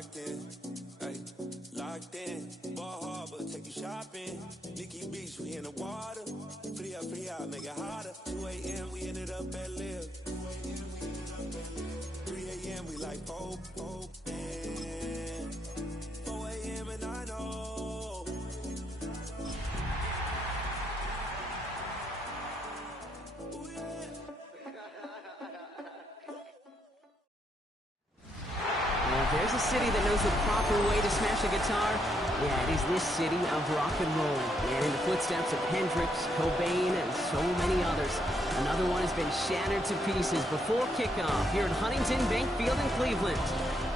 locked in, ay, locked in. Ball Harbor, take you shopping. Nikki Beach, we in the water. Free up, make it hotter. 2 a.m. we ended up at Live. 3 a.m. we like 4 a.m. 4 a.m. and I know. Ooh, yeah. There's a city that knows the proper way to smash a guitar. Yeah, it is this city of rock and roll. And in the footsteps of Hendrix, Cobain, and so many others, another one has been shattered to pieces before kickoff here at Huntington Bank Field in Cleveland.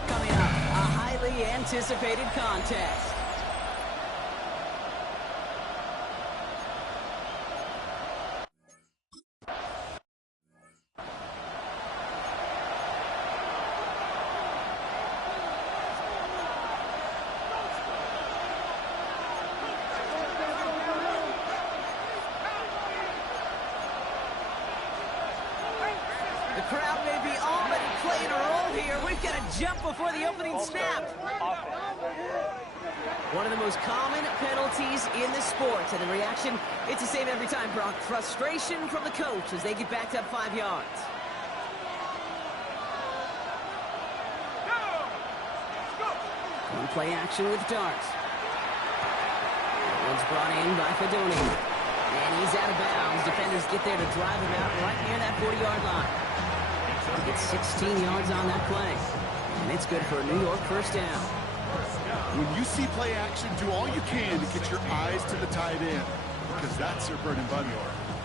Coming up, a highly anticipated contest. The crowd may be already playing a role here. We've got to jump before the opening snap. One of the most common penalties in the sport. And the reaction, it's the same every time, Brock. Frustration from the coach as they get backed up 5 yards. One play action with Darts. That one's brought in by Fedoni. And he's out of bounds. Defenders get there to drive him out right near that 40-yard line. He gets 16 yards on that play. And it's good for a New York first down. When you see play action, do all you can to get your eyes to the tight end, because that's your bread and butter.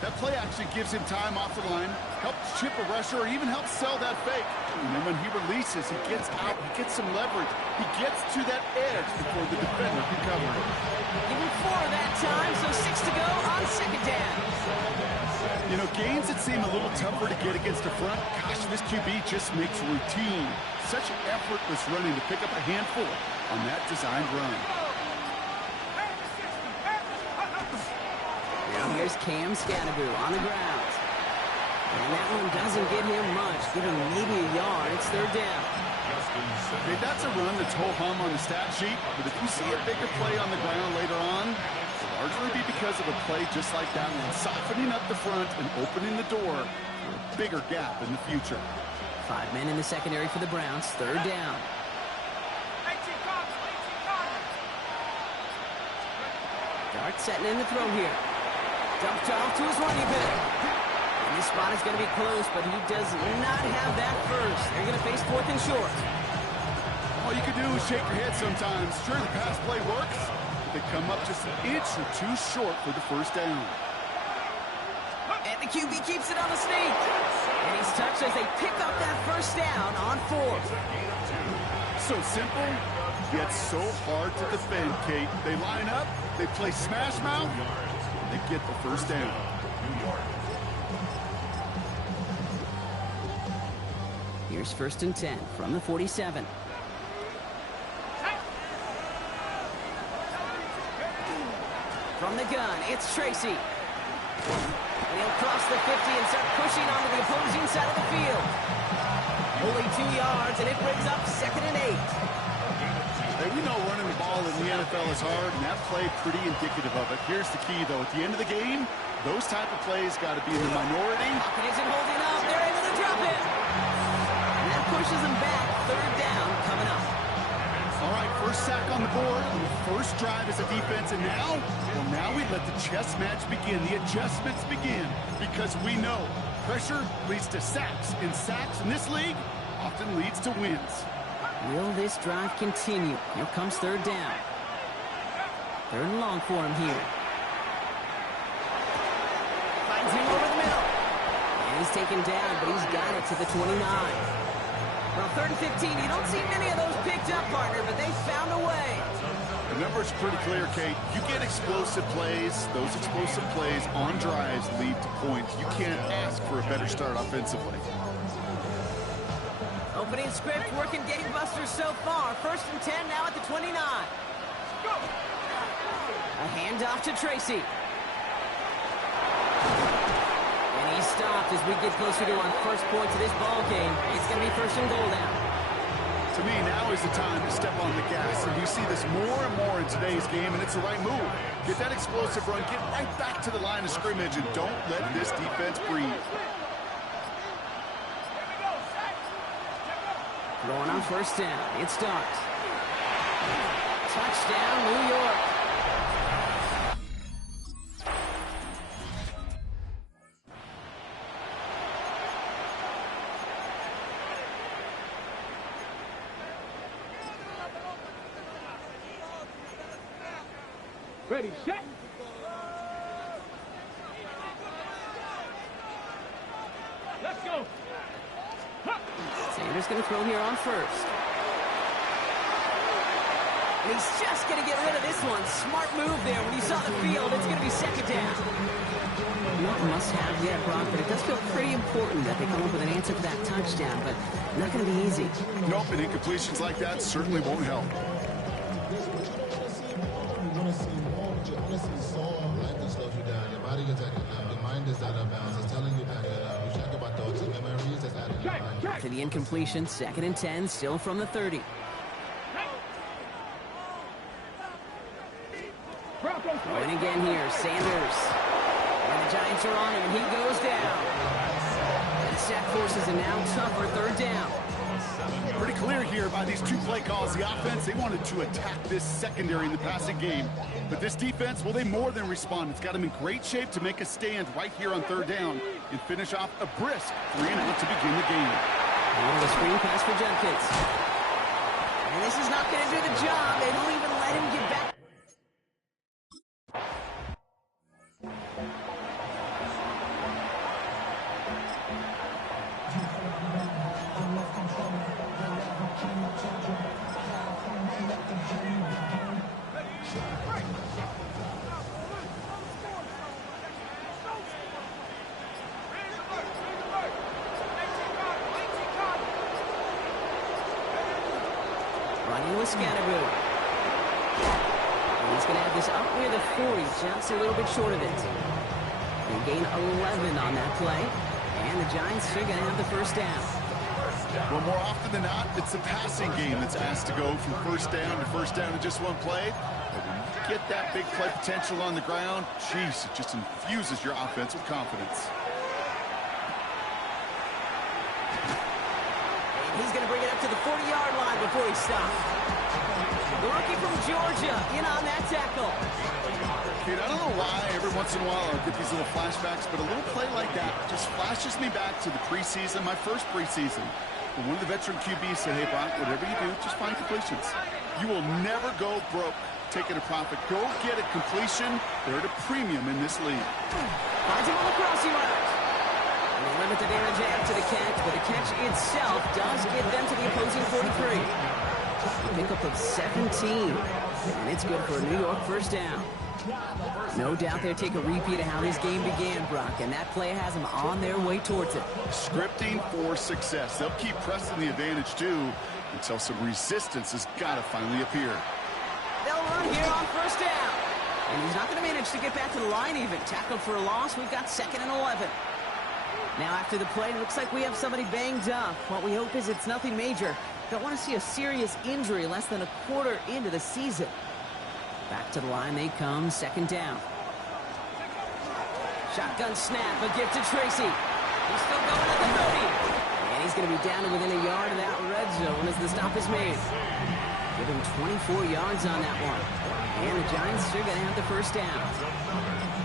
That play action gives him time off the line, helps chip a rusher, or even helps sell that fake. And then when he releases, he gets out, he gets some leverage. He gets to that edge before the defender can cover it. Give him 4 that time, so 6 to go on second down. You know, games that seem a little tougher to get against the front, gosh, this QB just makes routine. Such effortless running to pick up a handful on that designed run. Now here's Cam Scadaboo on the ground. And that one doesn't get him much. Give him maybe a yard. It's third down. Okay, that's a run that's ho-hum on the stat sheet, but if you see a bigger play on the ground later on, it'll largely be because of a play just like that one, softening up the front and opening the door for a bigger gap in the future. 5 men in the secondary for the Browns. Third down. Dart setting in the throw here. Dumped off to his running back. And this spot is going to be close, but he does not have that first. They're going to face 4th and short. All you can do is shake your head sometimes. Sure, the pass play works, but they come up just an inch or two short for the first down. And the QB keeps it on the sneak. And he's touched as they pick up that first down on 4th. So simple, yet so hard to defend, Kate. They line up, they play smash mouth, and they get the first down. Here's 1st and 10 from the 47. From the gun, it's Tracy. And he'll cross the 50 and start pushing onto the opposing side of the field. Only 2 yards, and it brings up 2nd and 8. Hey, we know running the ball in the NFL is hard, and that play pretty indicative of it. Here's the key, though. At the end of the game, those type of plays got to be in the minority. Pocket isn't holding up. They're able to drop it. And that pushes them back. Third down coming up. All right, first sack on the board, and the first drive as a defense, and now, well, now we let the chess match begin, the adjustments begin, because we know pressure leads to sacks, and sacks in this league often leads to wins. Will this drive continue? Here comes third down. 3rd and long for him here. Finds him over the middle. And he's taken down, but he's got it to the 29. Well, 3rd and 15, you don't see many of those picked up, partner, but they found a way. The number's pretty clear, Kate. You get explosive plays. Those explosive plays on drives lead to points. You can't ask for a better start offensively. Opening script working gangbusters so far. 1st and 10 now at the 29. A handoff to Tracy. And he's stopped as we get closer to our first point to this ball game. It's going to be 1st and goal now. To me, now always the time to step on the gas, and you see this more and more in today's game, and it's the right move. Get that explosive run, get right back to the line of scrimmage, and don't let this defense breathe. Going on first down. It starts. Touchdown, New York. Ready, set. Let's go. Sanders going to throw here on first. And he's just going to get rid of this one. Smart move there. When you saw the field, it's going to be second down. Not must have yet, Brock, but it does feel pretty important that they come up with an answer for that touchdown, but not going to be easy. Nope, and incompletions like that certainly won't help. After the incompletion, 2nd and 10, still from the 30. Going again here, Sanders. And the Giants are on him, and he goes down. And the sack forces a now tougher 3rd down. Pretty clear here by these 2 play calls. The offense, they wanted to attack this secondary in the passing game. But this defense, well, they more than respond. It's got them in great shape to make a stand right here on 3rd down and finish off a brisk 3-and-out to begin the game. And a screen pass for Judkins. And this is not going to do the job. They don't even let him get back. Running with Scatterboo. He's going to have this up near the 40, just a little bit short of it. They gain 11 on that play, and the Giants are going to have the 1st down. Well, more often than not, it's the passing game that's asked to go from 1st down to 1st down in just one play. But when you get that big play potential on the ground, geez, it just infuses your offense with confidence. He's going to bring it up to the 40-yard line before he stops. The rookie from Georgia in on that tackle. Kid, I don't know why every once in a while I'll get these little flashbacks, but a little play like that just flashes me back to the preseason, my first preseason. When one of the veteran QBs said, hey, Brock, whatever you do, just find completions. You will never go broke taking a profit. Go get a completion. They're at a premium in this league. Finds him on the crossing route. And they limit the damage after the catch, but the catch itself does get them to the opposing 43. A pickup of 17, and it's good for a New York 1st down. No doubt they'll take a repeat of how this game began, Brock, and that play has them on their way towards it. Scripting for success. They'll keep pressing the advantage, too, until some resistance has got to finally appear. They'll run here on 1st down. And he's not going to manage to get back to the line even. Tackled for a loss. We've got 2nd and 11. Now after the play, it looks like we have somebody banged up. What we hope is it's nothing major. Don't want to see a serious injury less than a quarter into the season. Back to the line they come, 2nd down. Shotgun snap, a gift to Tracy. He's still going at the 30. And he's going to be down to within a yard of that red zone as the stop is made. Give him 24 yards on that one. And the Giants are going to have the 1st down.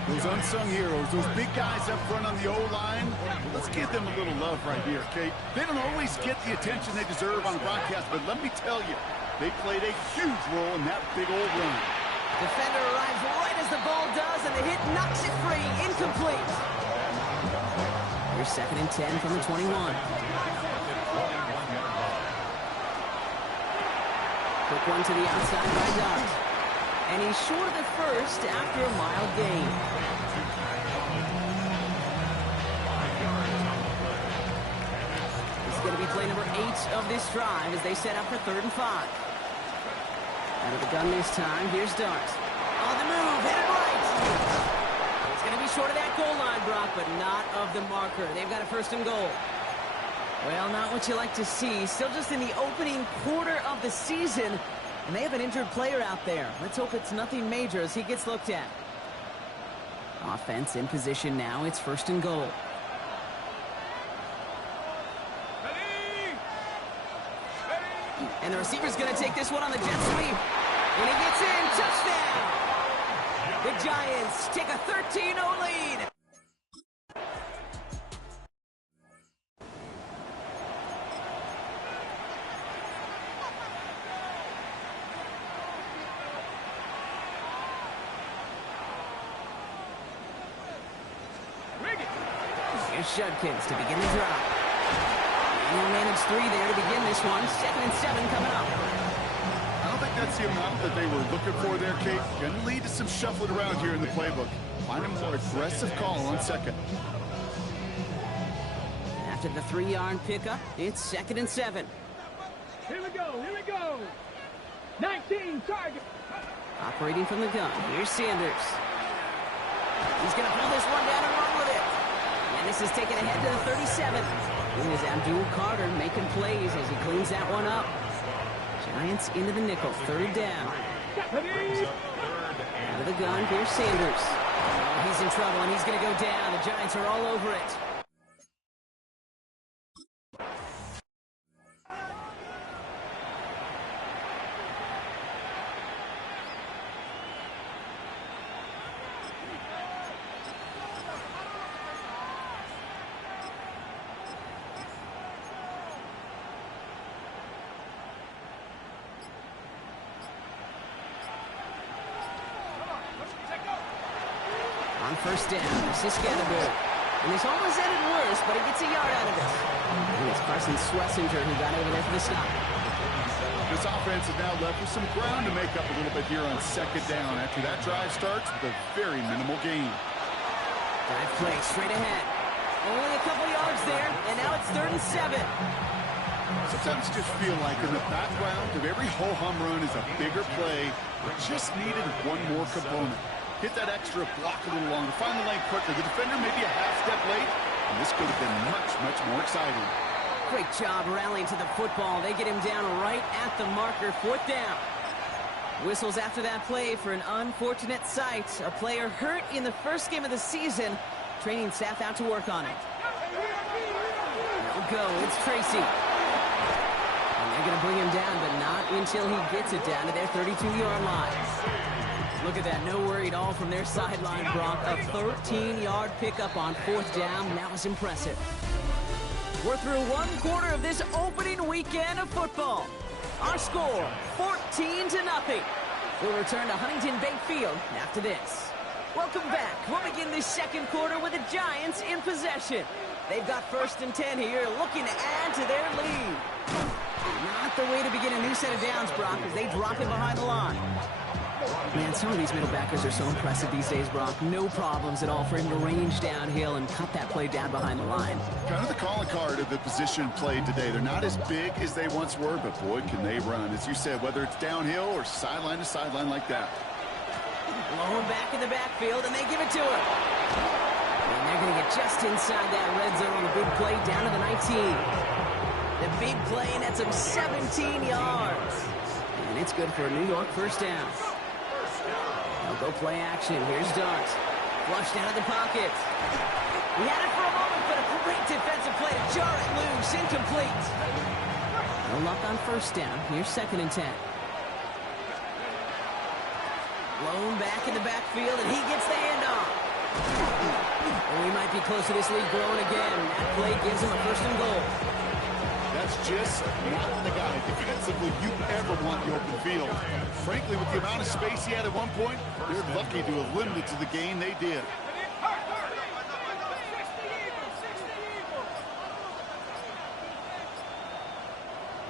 Those unsung heroes, those big guys up front on the O-line, let's give them a little love right here, okay? They don't always get the attention they deserve on a broadcast, but let me tell you, they played a huge role in that big old run. Defender arrives right as the ball does, and the hit knocks it free. Incomplete. Here's 2nd and 10 from the 21. Quick one to the outside by Dart. And he's short of the 1st after a mild gain. This is going to be play number 8 of this drive as they set up for 3rd and 5. Out of the gun this time, here's Dart. On the move, headed right. It's going to be short of that goal line, Brock, but not of the marker. They've got a 1st and goal. Well, not what you like to see. Still just in the opening quarter of the season, and they have an injured player out there. Let's hope it's nothing major as he gets looked at. Offense in position now. It's 1st and goal. And the receiver's going to take this one on the jet sweep. And he gets in. Touchdown! The Giants take a 13-0 lead. Here's Judkins to begin the drive. And he'll manage 3 there to begin this one. 2nd and 7 coming up. I don't think that's the amount that they were looking for there, Kate. Going to lead to some shuffling around here in the playbook. Find a more aggressive call on 2nd. After the 3-yard pickup, it's 2nd and 7. Here we go, here we go. 19, target. Operating from the gun, here's Sanders. He's going to pull this one down and run with it. And this is taken ahead to the 37. It is Abdul Carter making plays as he cleans that one up. Giants into the nickel, 3rd down. Out of the gun, here's Sanders. Oh, he's in trouble, and he's going to go down. The Giants are all over it. On 1st down, this is Scatterberg. And this almost ended worse, but he gets a yard out of it. And it's Carson Schlesinger who got over there for the stop. This offense is now left with some ground to make up a little bit here on 2nd down. After that drive starts with a very minimal gain. Drive play straight ahead. Only a couple yards there, and now it's 3rd and 7. Sometimes you just feel like in the background of every ho-hum run is a bigger play. It just needed one more component. Hit that extra block a little longer. Find the lane quicker. The defender maybe a half step late, and this could have been much, much more exciting. Great job rallying to the football. They get him down right at the marker, 4th down. Whistles after that play for an unfortunate sight. A player hurt in the 1st game of the season. Training staff out to work on it. They'll go. It's Tracy. And they're going to bring him down, but not until he gets it down to their 32-yard line. Look at that, no worry at all from their sideline, Brock. A 13-yard pickup on 4th down. That was impressive. We're through 1 quarter of this opening weekend of football. Our score, 14-0. We'll return to Huntington Bank Field after this. Welcome back. We'll begin this 2nd quarter with the Giants in possession. They've got 1st and 10 here, looking to add to their lead. Not the way to begin a new set of downs, Brock, as they drop it behind the line. Man, some of these middle backers are so impressive these days, Brock. No problems at all for him to range downhill and cut that play down behind the line. Kind of the calling card of the position played today. They're not as big as they once were, but boy, can they run. As you said, whether it's downhill or sideline to sideline like that. Blown back in the backfield, and they give it to him. And they're going to get just inside that red zone on the big play down to the 19. The big play, and that's him 17 yards. And it's good for a New York 1st down. They'll go play action. Here's Dart. Flushed out of the pocket. He had it for a moment, but a great defensive play to jar it loose. Incomplete. No luck on 1st down. Here's 2nd and 10. Blown back in the backfield, and he gets the handoff. And we might be close to this lead growing again. That play gives him a 1st and goal. That's just not the guy defensively you ever want the open field. Frankly, with the amount of space he had at one point, they're lucky to have limited to the gain they did.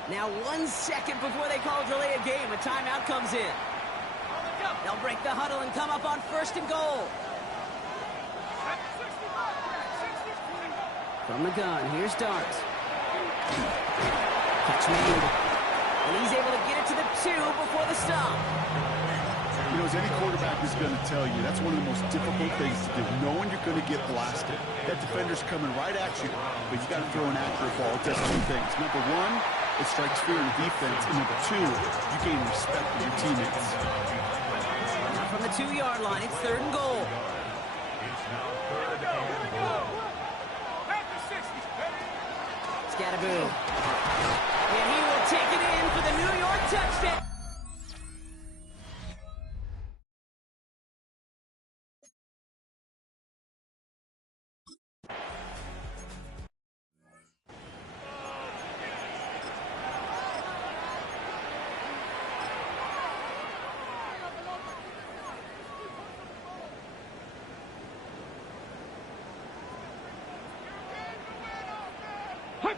Now 1 second before they call delay a game, a timeout comes in. They'll break the huddle and come up on 1st and goal. From the gun, here's Dart. Catch made. And he's able to get it to the 2 before the stop. You know, as any quarterback is going to tell you, that's one of the most difficult things to do, knowing you're going to get blasted. That defender's coming right at you, but you got to throw an accurate ball. It does two things. Number one, it strikes fear in the defense. And number two, you gain respect for your teammates. Now from the 2-yard line, it's 3rd and goal. Scattaboo. And he will take it in for the New York touchdown.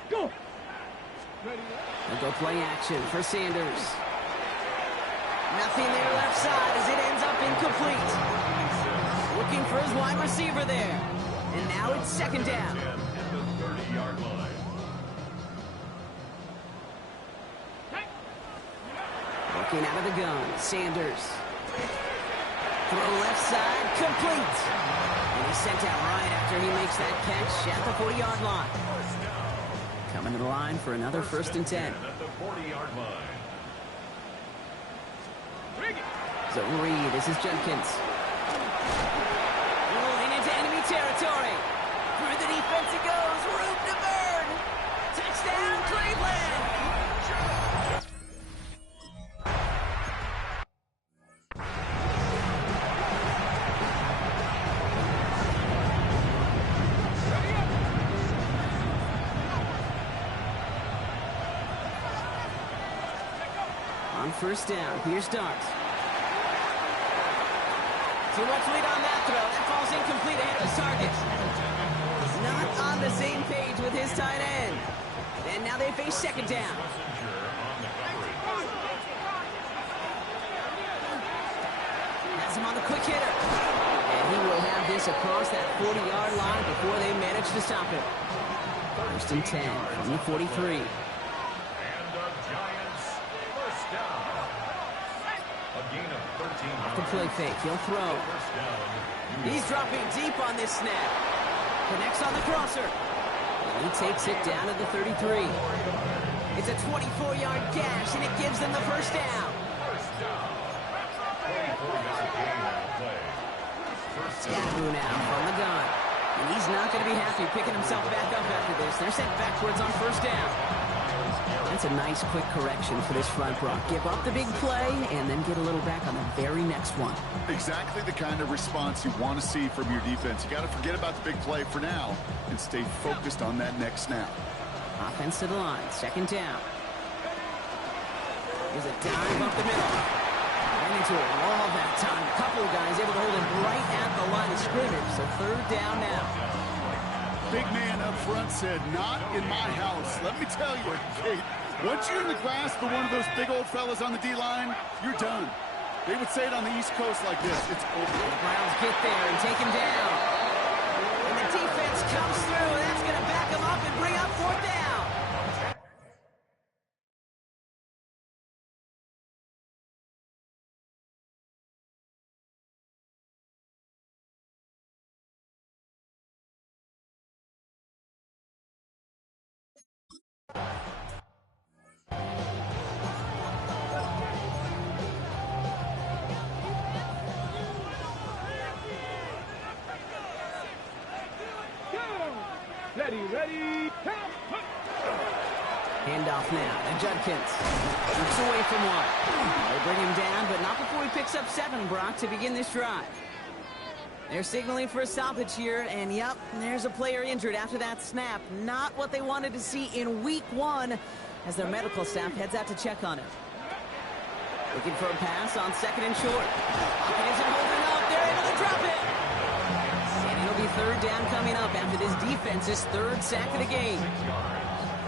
Go. They'll go play action for Sanders. Nothing there left side as it ends up incomplete. Looking for his wide receiver there. And now it's 2nd down. Looking out of the gun, Sanders. Throw left side, complete. And he's sent out right after he makes that catch at the 40-yard line. Coming to the line for another 1st and 10. So Reed, this is Jenkins. Rolling into enemy territory. Through the defense it goes. Room to burn. Touchdown, Cleveland. On 1st down, here's Starks. Too much lead on that throw. That falls incomplete ahead of his target. Not on the same page with his tight end. And now they face 2nd down. Has him on the quick hitter. And he will have this across that 40-yard line before they manage to stop it. 1st and 10 from the 43. Off the play fake, he'll throw. He's dropping deep on this snap. Connects on the crosser. And he takes it down to the 33. It's a 24-yard gash, and it gives them the 1st down. Scattaboo now from the gun. And he's not going to be happy picking himself back up after this. They're sent backwards on 1st down. That's a nice quick correction for this front, Brock. Give up the big play and then get a little back on the very next one. Exactly the kind of response you want to see from your defense. You got to forget about the big play for now and stay focused on that next snap. Offense to the line, 2nd down. There's a dive up the middle. Ran into a wall that time. A couple of guys able to hold him right at the line of scrimmage. So 3rd down now. Big man up front said, "Not in my house." Let me tell you, Kate, once you're in the grasp of one of those big old fellas on the D-line, you're done. They would say it on the East Coast like this: it's over. The Browns get there and take him down. And the defense comes through. That's going to back him up and bring up 4th down. Ready, Handoff now to Judkins. Looks away from one. They bring him down, but not before he picks up 7, Brock, to begin this drive. They're signaling for a stoppage here, and yep, there's a player injured after that snap. Not what they wanted to see in week 1 as their medical staff heads out to check on him. Looking for a pass on 2nd and short. It isn't holding up. They're able to drop it. And it'll be 3rd down coming up after this defense's 3rd sack of the game.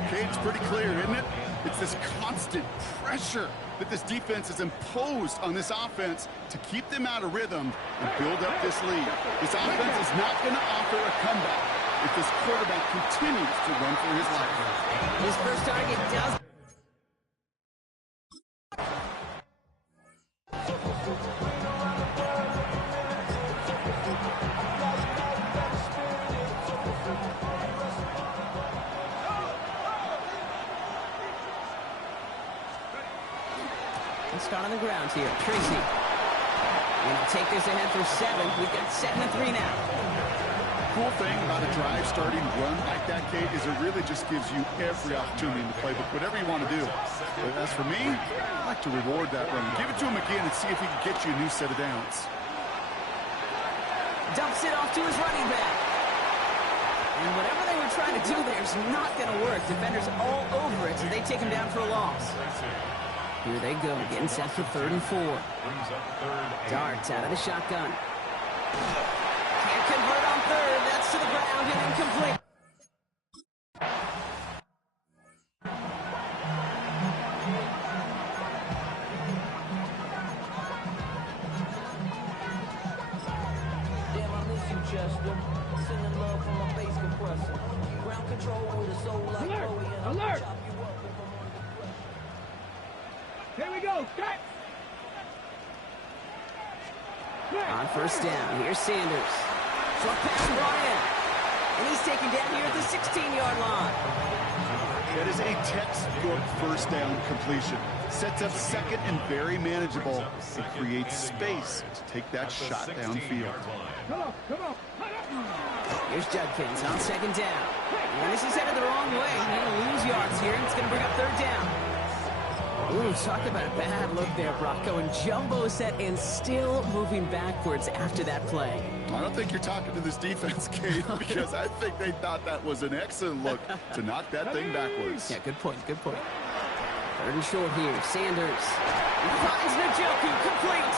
Okay, it's pretty clear, isn't it? It's this constant pressure that this defense has imposed on this offense to keep them out of rhythm and build up this lead. This offense is not going to offer a comeback if this quarterback continues to run for his life. His first target does. Let's start on the ground here. Tracy. Gonna take this ahead for 7. We've got 7 and 3 now. Cool thing about a drive starting run like that, Kate, is it really just gives you every opportunity in the playbook, whatever you want to do. But as for me, I like to reward that run. Give it to him again and see if he can get you a new set of downs. Dumps it off to his running back. And whatever they were trying to do there is not going to work. Defenders all over it, so they take him down for a loss. Here they go, getting set for 3rd and 4. Darts out of the shotgun. Can't convert on 3rd. That's to the ground and incomplete. Damn, I miss you, Chester. Sending love from my bass compressor. Ground control with a soul like Alert! Chloe, and I'll Alert! chop you up if I'm under the pressure. Here we go. Cut. On 1st down, here's Sanders. Short pass brought in. And he's taken down here at the 16-yard line. That is a textbook 1st down completion. Sets up 2nd and very manageable. It creates space to take that shot downfield. Come on, come on. Here's Judkins on 2nd down. And this is headed the wrong way. He's going to lose yards here, and it's going to bring up 3rd down. Ooh, talk about a bad look there, Brock. Going jumbo set and still moving backwards after that play. I don't think you're talking to this defense, Kate, because I think they thought that was an excellent look to knock that thing backwards. Yeah, good point, good point. 3rd and short here. Sanders. He finds Njoku complete.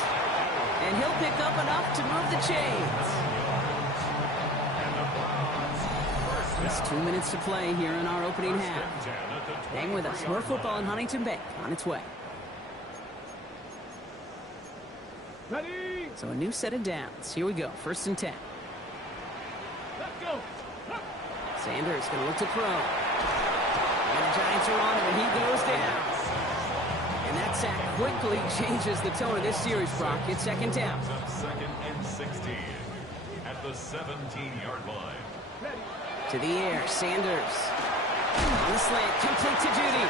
And he'll pick up enough to move the chains. It's 2 minutes to play here in our opening half. Hang with us. More football in Huntington Bank on its way. Ready? So a new set of downs. Here we go. 1st and 10. Let's go. Sanders going to look to throw. And the Giants are on him, and he goes down. And that sack quickly changes the tone of this series, Brock. It's 2nd down. 2nd and 16 at the 17-yard line. To the air, Sanders. On the slant, complete to Judy.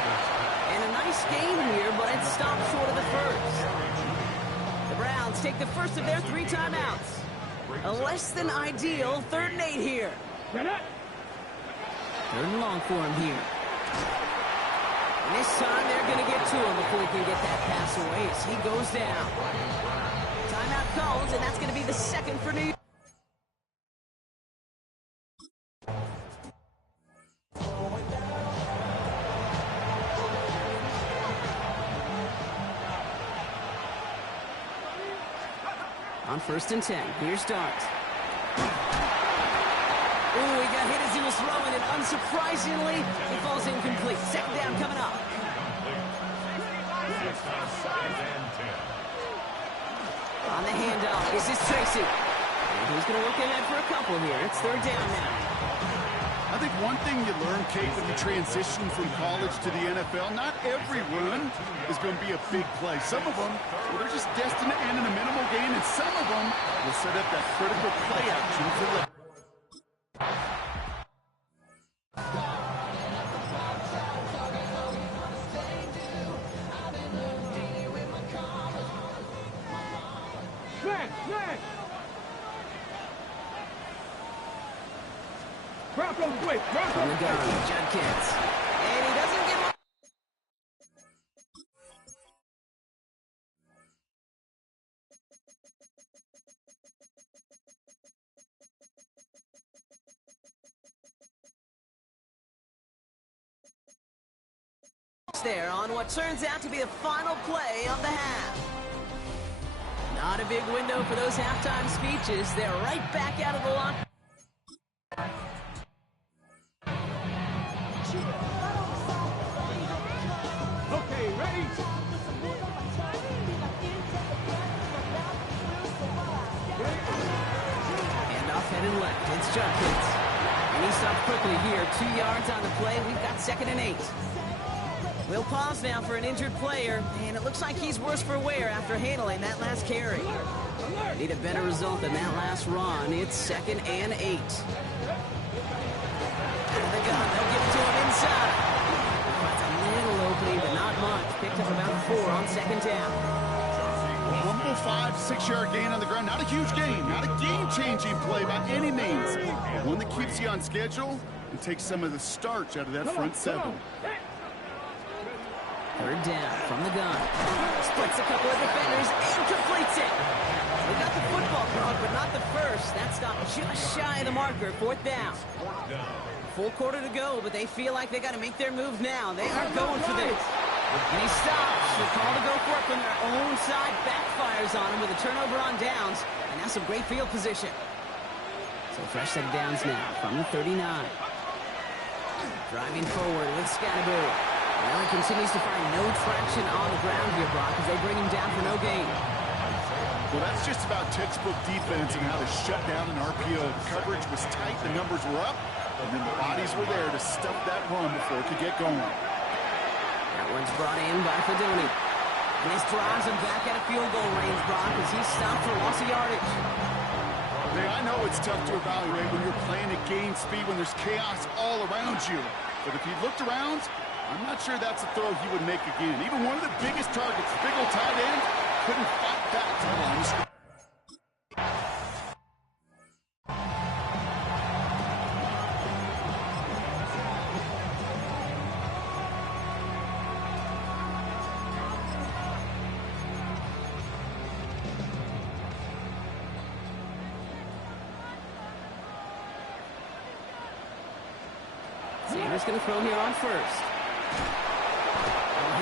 And a nice game here, but it stopped short of the 1st. The Browns take the 1st of their 3 timeouts. A less than ideal 3rd and 8 here. 3rd and long for him here. And this time they're going to get to him before he can get that pass away as he goes down. Timeout called, and that's going to be the 2nd for New York. On 1st and 10, here's Dart. Ooh, he got hit as he was throwing it. Unsurprisingly, he falls incomplete. 2nd down coming up. On the handoff, is this Tracy? And he's going to look ahead for a couple here. It's 3rd down now. I think one thing you learn, Kate, when you transition from college to the NFL, not every run is going to be a big play. Some of them, well, they're just destined to end in a minimal gain, and some of them will set up that critical play action for later. Bronco quick. On the gun, Judkins. And he doesn't give up. There on what turns out to be the final play of the half. Not a big window for those halftime speeches. They're right back out of the locker. Okay, ready? Handoff headed left. It's Judkins. And he stopped quickly here. 2 yards on the play. We've got 2nd and 8. We'll pause now for an injured player, and it looks like he's worse for wear after handling that last carry. Need a better result than that last run. It's 2nd and 8. Out of the gun, they'll give it to him inside. That's a little opening, but not much. Picked up about 4 on second down. Humble 5-6-yard gain on the ground. Not a huge gain, not a game-changing play by any means, but one that keeps you on schedule and takes some of the starch out of that front seven. Third down from the gun. Splits a couple of defenders and completes it. They got the football, but not the first. That stopped just shy of the marker. Fourth down. Full quarter to go, but they feel like they got to make their move now. They are going for this. And he stops. The call to go for it from their own side backfires on him with a turnover on downs. And now some great field position. So fresh set of downs now from the 39. Driving forward with Scatterbury. Well, he continues to find no traction on the ground here, Brock, as they bring him down for no gain. Well, that's just about textbook defense and how to shut down an RPO. The coverage was tight, the numbers were up, and then the bodies were there to stuff that run before it could get going. That one's brought in by Fedoni. And this drives him back at a field goal range, Brock, as he's stopped for loss of yardage. Hey, I know it's tough to evaluate when you're playing at game speed, when there's chaos all around you. But if he looked around, I'm not sure that's a throw he would make again. Even one of the biggest targets, big old tight end, couldn't fight back to the line of scrimmage. Sanders going to throw here on first.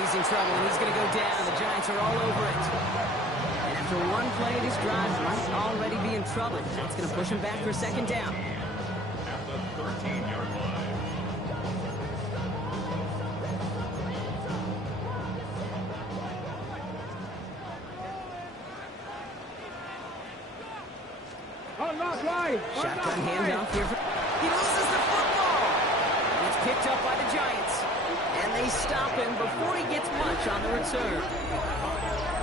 He's in trouble, and he's going to go down. The Giants are all over it. And after one play, this drive might already be in trouble. That's going to push him back for second down. At the 13-yard line. Unlock line. Shotgun handoff here. He loses the football. And it's picked up by the Giants. And they stop him before he gets much on the return.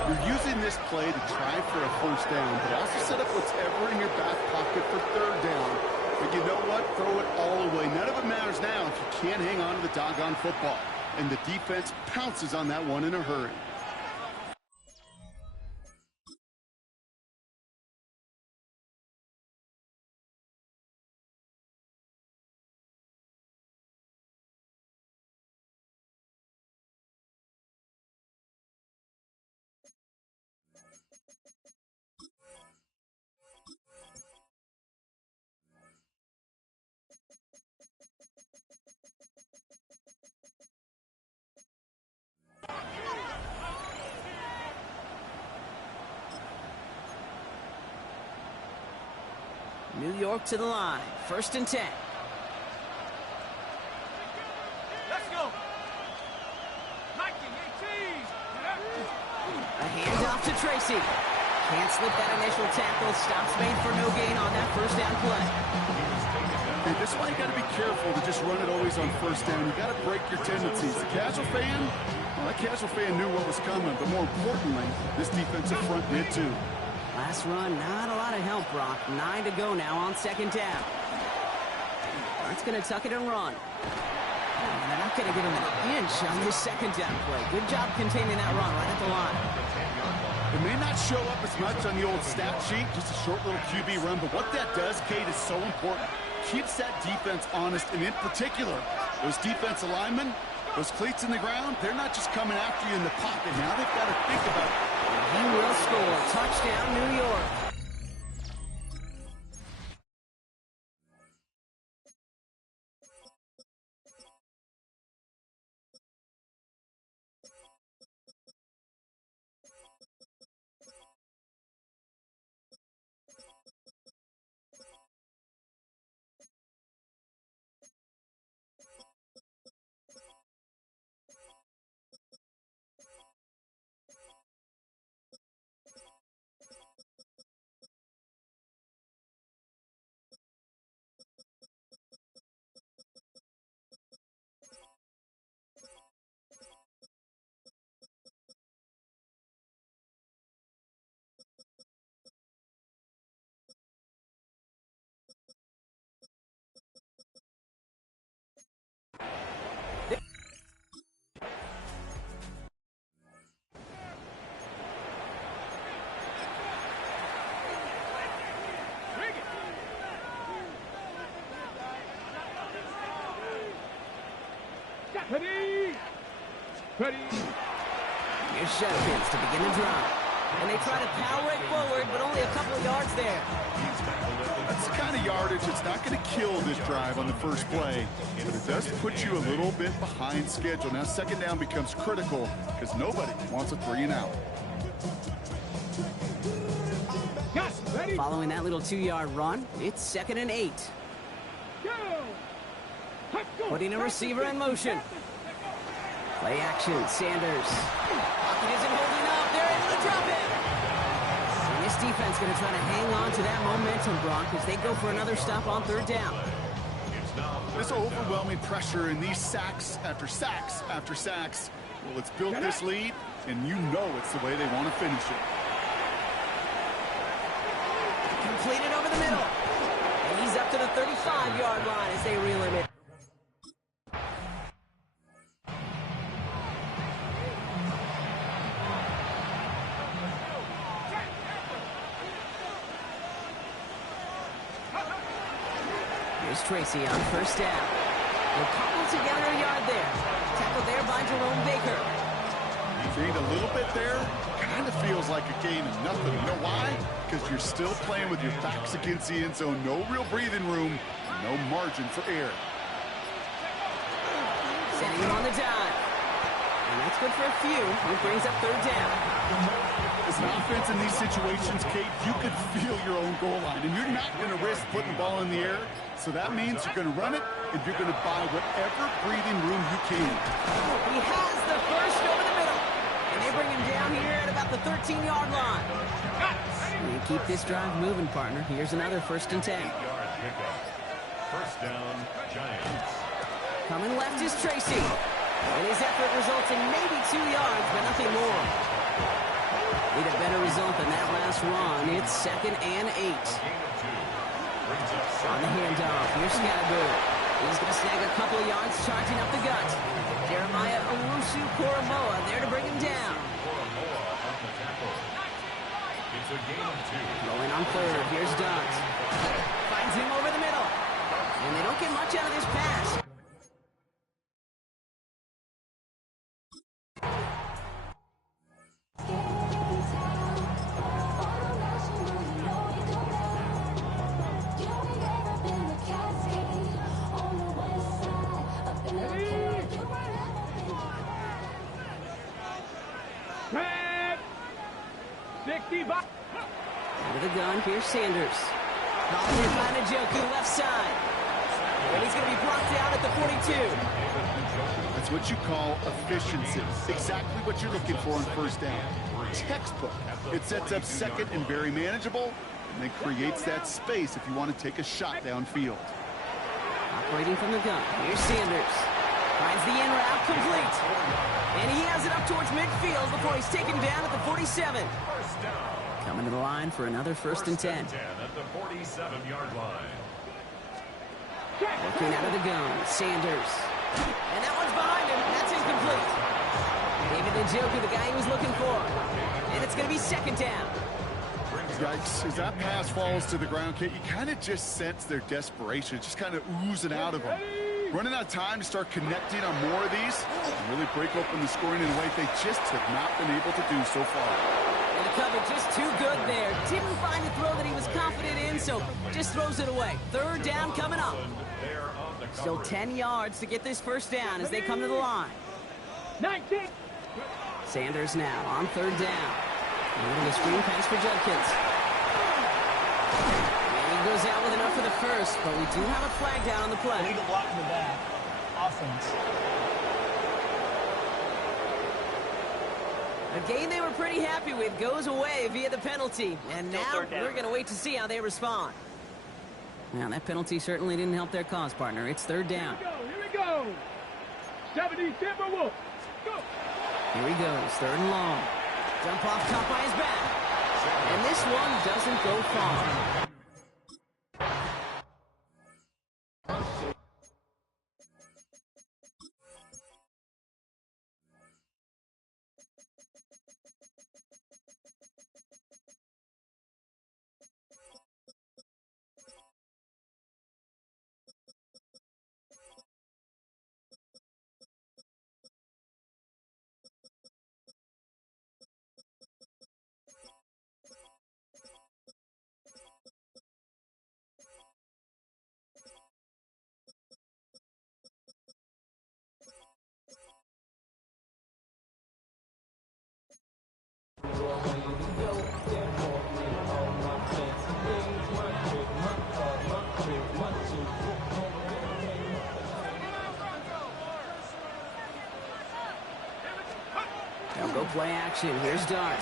You're using this play to try for a first down, but also set up whatever in your back pocket for third down. But you know what? Throw it all away. None of it matters now if you can't hang on to the doggone football. And the defense pounces on that one in a hurry. New York to the line. 1st and 10. Let's go. 19, 18. A handoff to Tracy. Can't slip that initial tackle. Stops made for no gain on that first down play. Hey, this is why you got to be careful to just run it always on first down. You got to break your tendencies. The casual fan, well, that casual fan knew what was coming, but more importantly, this defensive front did too. Last run, not a lot of help, Brock. 9 to go now on second down. That's going to tuck it and run. And they're not going to get him an inch on this second down play. Good job containing that run right at the line. It may not show up as much on the old stat sheet, just a short little QB run, but what that does, Kate, is so important. Keeps that defense honest, and in particular, those defensive linemen, those cleats in the ground, they're not just coming after you in the pocket. Now they've got to think about it. He will score. Touchdown, New York. Ready. Here's Judkins to begin the drive. And they try to power it forward, but only a couple of yards there. That's the kind of yardage that's not going to kill this drive on the first play, but it does put you a little bit behind schedule. Now second down becomes critical because nobody wants a 3-and-out. Ready. Following that little 2-yard run, it's 2nd and 8. Go. Putting a receiver in motion. Play action, Sanders. Pocket isn't holding up. They're able to drop it. And this defense going to try to hang on to that momentum, Brock, as they go for another stop on 3rd down. This overwhelming pressure and these sacks after sacks after sacks, well, it's built this lead, and you know it's the way they want to finish it. Completed over the middle. And he's up to the 35-yard line as they reel him in. Here's Tracy on 1st down. They'll cobble together a yard there. Tackled there by Jerome Baker. Gained a little bit there. Kind of feels like a gain of nothing. You know why? Because you're still playing with your backs against the end zone. No real breathing room. No margin for error. Sending him on the dive. And that's good for a few. It brings up 3rd down. As an offense in these situations, Kate, you could feel your own goal line, and you're not going to risk putting the ball in the air. So that means you're going to run it, and you're going to buy whatever breathing room you can. He has the first over the middle. And they bring him down here at about the 13-yard line. And keep this drive moving, partner. Here's another 1st and 10. First down, Giants. Coming left is Tracy. And his effort results in maybe 2 yards, but nothing more. Need a better result than that last run. It's 2nd and 8. On the handoff, here's Scadaboo. He's going to snag a couple of yards, charging up the gut. Jeremiah Owusu-Koramoah there to bring him down. It's a gain of 2. Rolling on 3rd, here's Dunt. Finds him over the middle. And they don't get much out of this pass. Out of the gun, here's Sanders. Called in by Njoku, left side. And he's going to be blocked out at the 42. That's what you call efficiency. Exactly what you're looking for on 1st down. Textbook. It sets up 2nd and very manageable, and then creates that space if you want to take a shot downfield. Operating from the gun, here's Sanders. Finds the in route complete. And he has it up towards midfield before he's taken down at the 47. First down. Coming to the line for another 1st and 10. At the 47-yard line. Looking out of the gun, Sanders. And that one's behind him. That's incomplete. David Njoku, the guy he was looking for. And it's going to be 2nd down. Yikes. As that pass falls to the ground, Kate, you kind of just sense their desperation. It's just kind of oozing out of them. Running out of time to start connecting on more of these and really break open the scoring in a way they just have not been able to do so far. And the cover just too good there. Didn't find a throw that he was confident in, so just throws it away. 3rd down coming up. Still 10 yards to get this 1st down as they come to the line. 19. Sanders now on 3rd down. And a screen pass for Judkins. And he goes out with enough for the 1st, but we do have a flag down on the play. Legal block in the back. Offense. A game they were pretty happy with goes away via the penalty. And now we're going to wait to see how they respond. Now, that penalty certainly didn't help their cause, partner. It's 3rd down. Here we go. 70 Timberwolves. Go. Here he goes, 3rd and long. Jump off top by his back. And this one doesn't go far. play action. Here's Dart.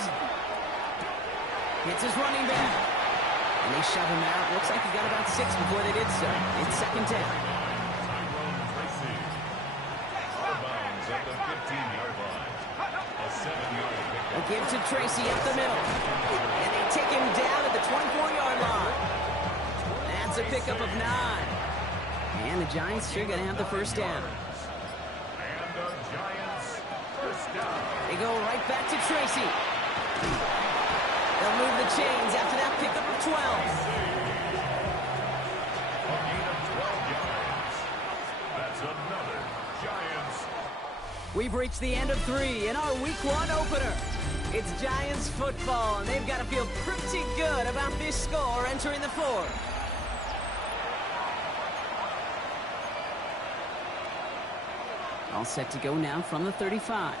It's his running back. And they shove him out. Looks like he got about 6 before they did so. It's second down. At the 15-yard line. A 7-yard pickup. A give to Tracy up the middle. And they take him down at the 24-yard line. That's a pickup of 9. And the Giants sure going to have the first down. And the Giants first down. They go right back to Tracy. They'll move the chains after that pickup of 12. A gain of 12 yards. That's another Giants. We've reached the end of 3 in our Week 1 opener. It's Giants football, and they've got to feel pretty good about this score entering the 4th. All set to go now from the 35.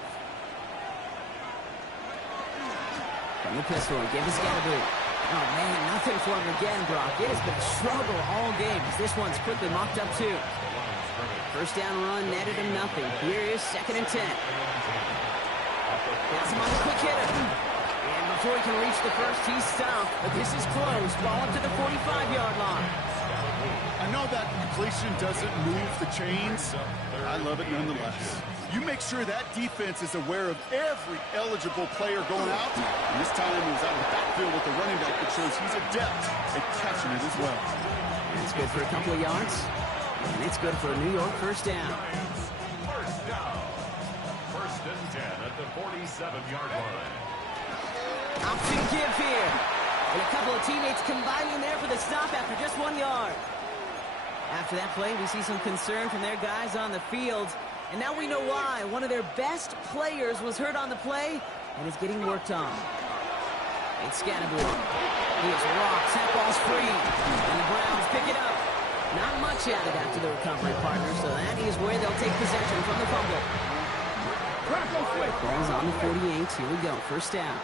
From the pistol, give to Scatterboot. Oh, man, nothing for him again, Brock. It has been a struggle all game. This one's quickly mocked up, too. First down run, netted him nothing. Here is 2nd and 10. Gets him on the quick hitter. And before he can reach the first, he's stopped. But this is close. Ball up to the 45-yard line. I know that completion doesn't move the chains. I love it nonetheless. You make sure that defense is aware of every eligible player going out. And this time he was out of the backfield with the running back that shows he's adept at catching it as well. It's good for a couple of yards. And it's good for a New York first down. First down. First and 10 at the 47-yard line. Option give here. And a couple of teammates combining there for the stop after just 1 yard. After that play, we see some concern from their guys on the field. And now we know why. One of their best players was hurt on the play and is getting worked on. It's Scatterboot. He is rocked. That ball's free. And the Browns pick it up. Not much added after the recovery, partner, so that is where they'll take possession from the fumble. Ball's on the 48. Here we go. First down.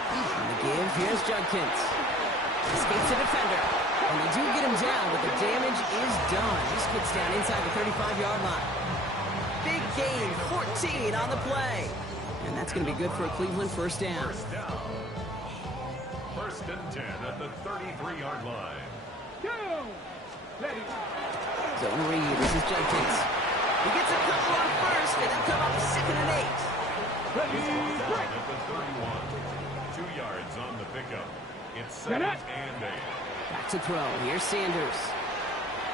On the give, here's Judkins. Escapes the defender. And they do get him down, but the damage is done. He gets down inside the 35-yard line. Big gain, 14 on the play. And that's going to be good for a Cleveland first down. First and 10 at the 33-yard line. Zone read, this is Judkins. He gets a couple on first, and they'll come up 2nd and 8. At the 31. 2 yards on the pickup. It's 2nd and 8. Back to throw. Here's Sanders.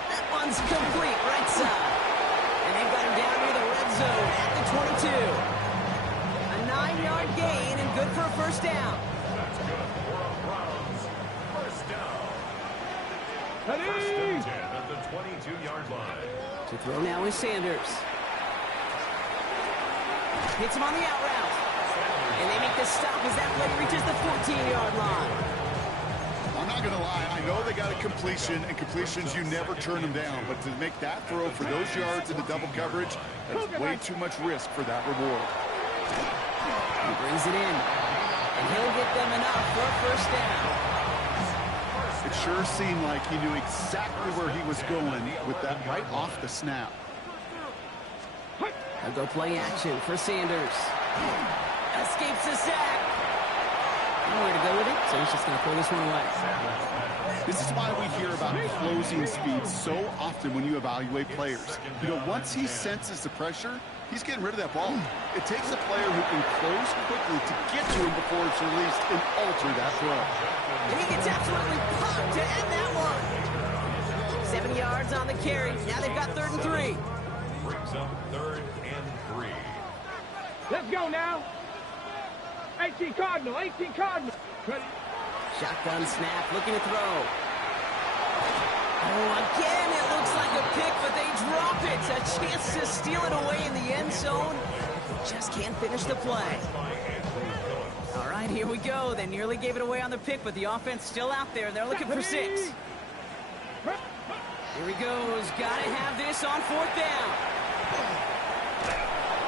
That one's complete, right side. And they've got him down near the red zone at the 22. A 9-yard gain and good for a first down. That's good for a Browns first down. First and 10 at the 22-yard line. To throw now is Sanders. Hits him on the out route. And they make the stop as that play reaches the 14-yard line. I'm not going to lie, I know they got a completion, and completions, you never turn them down. But to make that throw for those yards in the double coverage, that's way too much risk for that reward. He brings it in, and he'll get them enough for a first down. It sure seemed like he knew exactly where he was going with that right off the snap. They'll go play action for Sanders. Escapes the sack. Nowhere to go with it, so he's just going to pull this one away. This is why we hear about closing speed so often when you evaluate players. You know, once he senses the pressure, he's getting rid of that ball. It takes a player who can close quickly to get to him before it's released and alter that throw. And he gets absolutely pumped to end that one. 7 yards on the carry. Now they've got 3rd and 3. Brings up 3rd and 3. Let's go now. 18 Cardinal, 18 Cardinal. Shotgun snap, looking to throw. Oh, again, it looks like a pick, but they drop it. A chance to steal it away in the end zone. Just can't finish the play. All right, here we go. They nearly gave it away on the pick, but the offense still out there. They're looking for 6. Here he goes. Got to have this on 4th down.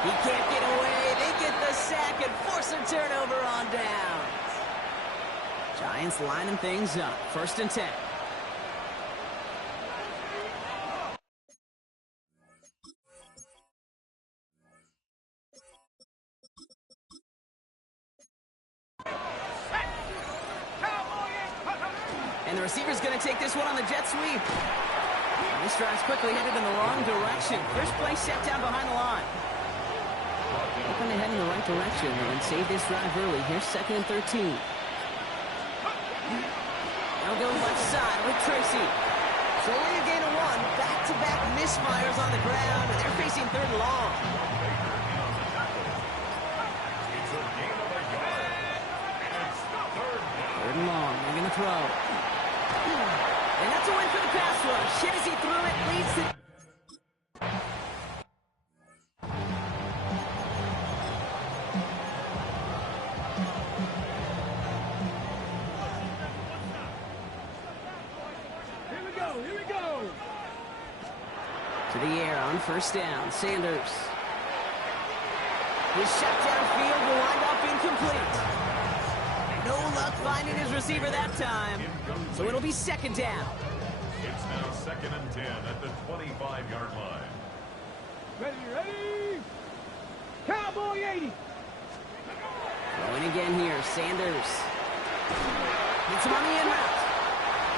He can't get away. They get the sack and force a turnover on downs. Giants lining things up. 1st and 10. receiver's going to take this one on the jet sweep. This drive's quickly headed in the wrong direction. First play set down behind the line. Hoping to head in the right direction and save this drive early. Here's 2nd and 13. They'll go left side with Tracy. So only a gain of 1. Back-to-back misfires on the ground, and they're facing 3rd and long. It's a gain of a yard. And it's 3rd and long. They're going to throw. And that's a win for the pass rush. Shit as he threw it, leads to... Here we go. To the air on 1st down. Sanders. His shot downfield will wind up incomplete. No luck finding his receiver that time. So it'll be 2nd down. It's now 2nd and 10 at the 25-yard line. Ready. Cowboy 80. Going again here. Sanders. Hits him on the in route.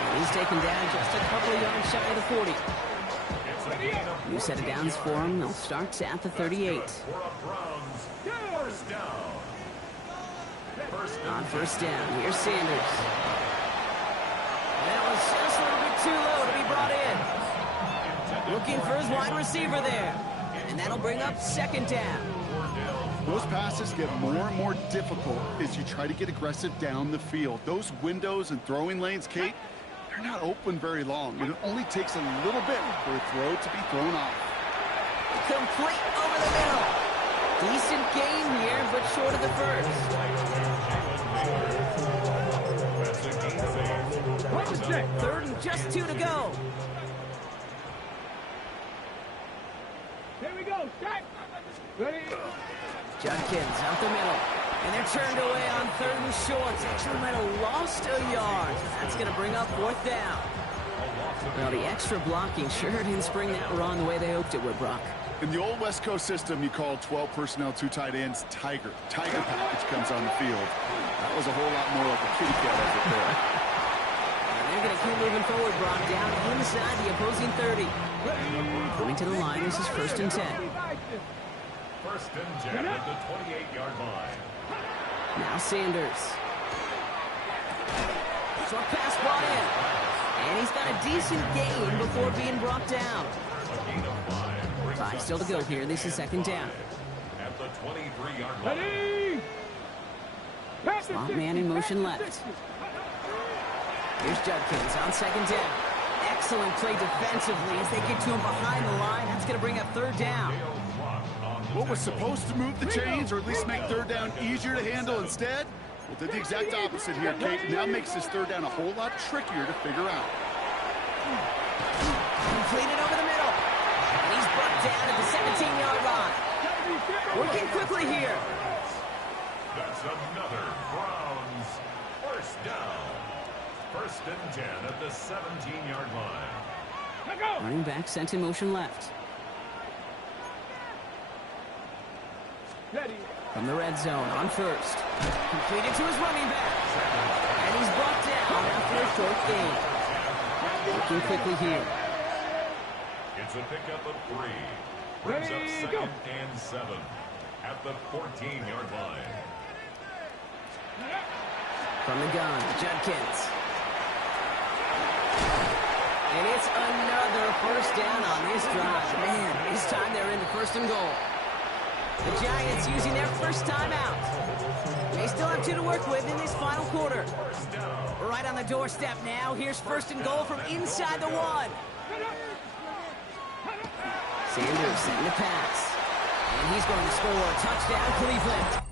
And he's taken down just a couple of yards shy of the 40. It's a gain of New set of downs for him. They'll start at the 38. for a Browns 1st down. On 1st down, here's Sanders. That was just a little bit too low to be brought in. Looking for his wide receiver there. And that'll bring up 2nd down. Those passes get more and more difficult as you try to get aggressive down the field. Those windows and throwing lanes, Kate, they're not open very long. And it only takes a little bit for a throw to be thrown off. Complete over the middle. Decent gain here, but short of the first. What was that? 3rd and just 2 to go. Here we go. Start. Ready. Judkins out the middle. And they're turned away on 3rd and short. Actually might have lost a yard. That's going to bring up 4th down. Well, the extra blocking sure didn't spring that run the way they hoped it would, Brock. In the old West Coast system, you call 12 personnel, 2 tight ends, Tiger. Tiger package comes on the field. That was a whole lot more like a kitty cat effort there. And they're going to keep moving forward, Brock, down inside the opposing 30. Coming to the line, this is 1st and 10. 1st and 10 at the 28-yard line. Now Sanders. Short pass brought in. And he's got a decent gain before being brought down. A gain of 5. 5 still to go here. This is 2nd down. At the 23-yard line. Ready. Slot man in motion left. Here's Judkins on 2nd down. Excellent play defensively as they get to him behind the line. That's going to bring up 3rd down. What was supposed to move the chains or at least make 3rd down easier to handle instead? Well, did the exact opposite here, Kate. Now makes this 3rd down a whole lot trickier to figure out. Completed over the middle. And he's brought down at the 17-yard line. Working quickly here. That's another Browns 1st down. 1st and 10 at the 17-yard line. Running back sent in motion left. Ready. From the red zone on 1st. Completed to his running back. And he's brought down after a short gain. Looking quickly here. It's a pickup of 3. Brings up 2nd and 7 at the 14-yard line. From the gun, Judkins. And it's another 1st down on this drive. Man, this time they're into 1st and goal. The Giants using their first timeout. They still have 2 to work with in this final quarter. Right on the doorstep now. Here's 1st and goal from inside the 1. Sanders setting the pass. And he's going to score. Touchdown, Cleveland.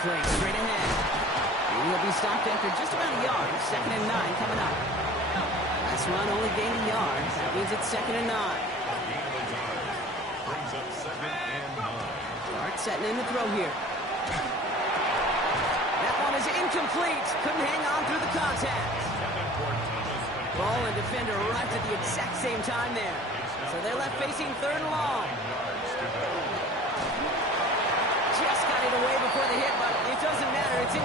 play straight ahead. And he'll be stopped after just about a yard. 2nd and 9 coming up. Last run only gained a yard. That means it's 2nd and 9. Brings up 2nd and 9. Dart setting in the throw here. That one is incomplete. Couldn't hang on through the contact. Ball and defender arrived at the exact same time there. So they're left facing 3rd and long. Just got it away before the hit, but it doesn't matter. It's in.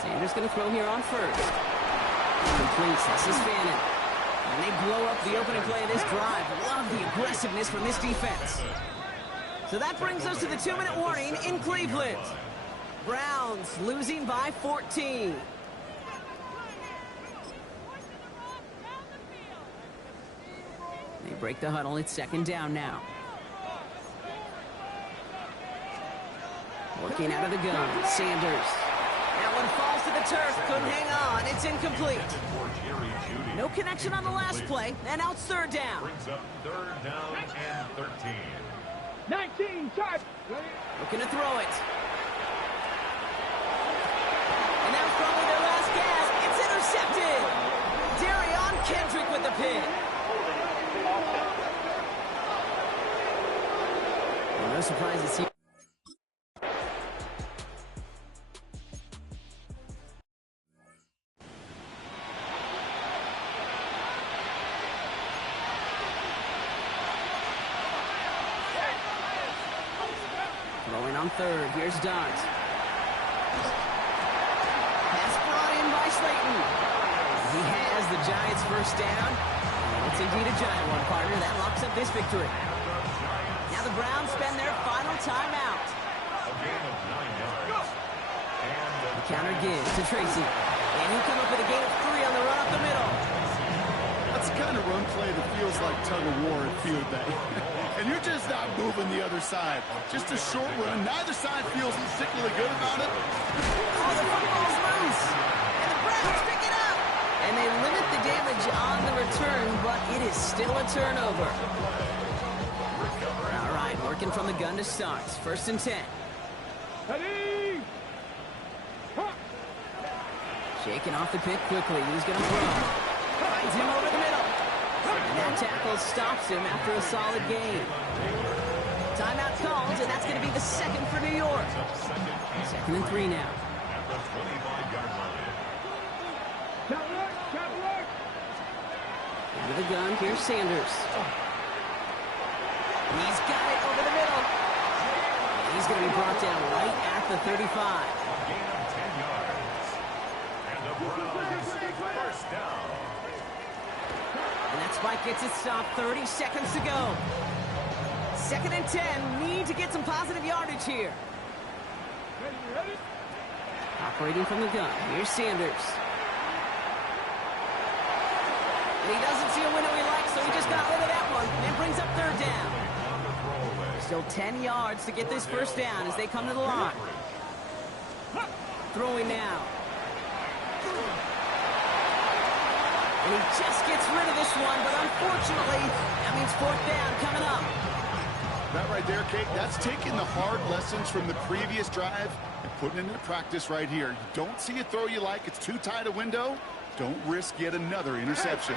Sanders going to throw here on 1st. Completes. This is Fannin. And they blow up the opening play of this drive. Love the aggressiveness from this defense. So that brings us to the 2-minute warning in Cleveland. Browns losing by 14. They break the huddle. It's 2nd down now. Working out of the gun. Sanders. That one falls to the turf. Couldn't hang on. It's incomplete. No connection on the last play. And now it's 3rd down. Brings up 3rd down and 13. 19, charge. Looking to throw it. And that was probably their last gasp. It's intercepted. Darion Kendrick with the pick. Well, no surprise to see. Throwing on 3rd. Here's Dart. Pass brought in by Slayton. He has the Giants' 1st down. And it's indeed a giant one, partner. That locks up this victory. Now the Browns spend their final timeout. A gain of 9 yards. And The counter gives to Tracy. And he'll come up with a gain of 3 on the run up the middle. That's the kind of run play that feels like tug-of-war at field day. And you're just not moving the other side. Just a short run. Neither side feels particularly good about it. Oh, the football's loose. And the Browns pick it up. And they limit the damage on the return, but it is still a turnover. All right, working from the gun to start. 1st and 10. Ready? Shaking off the pick quickly. He's going to throw. Finds him over the middle. And that tackle stops him after a solid gain. Timeout called, and that's going to be the 2nd for New York. 2nd and 3 now. at the 25-yard line. Out of the gun, here's Sanders. He's got it over the middle. He's going to be brought down right at the 35. A gain of 10 yards. And the Browns 1st down. And that spike gets it stopped. 30 seconds to go. 2nd and 10. Need to get some positive yardage here. Operating from the gun. Here's Sanders. And he doesn't see a window he likes, so he just got rid of that one and brings up 3rd down. Still 10 yards to get this 1st down as they come to the line. Throwing now. And he just gets rid of this one, but unfortunately, that means 4th down coming up. That right there, Kate, that's taking the hard lessons from the previous drive and putting it into practice right here. You don't see a throw you like, it's too tight a window, don't risk yet another interception.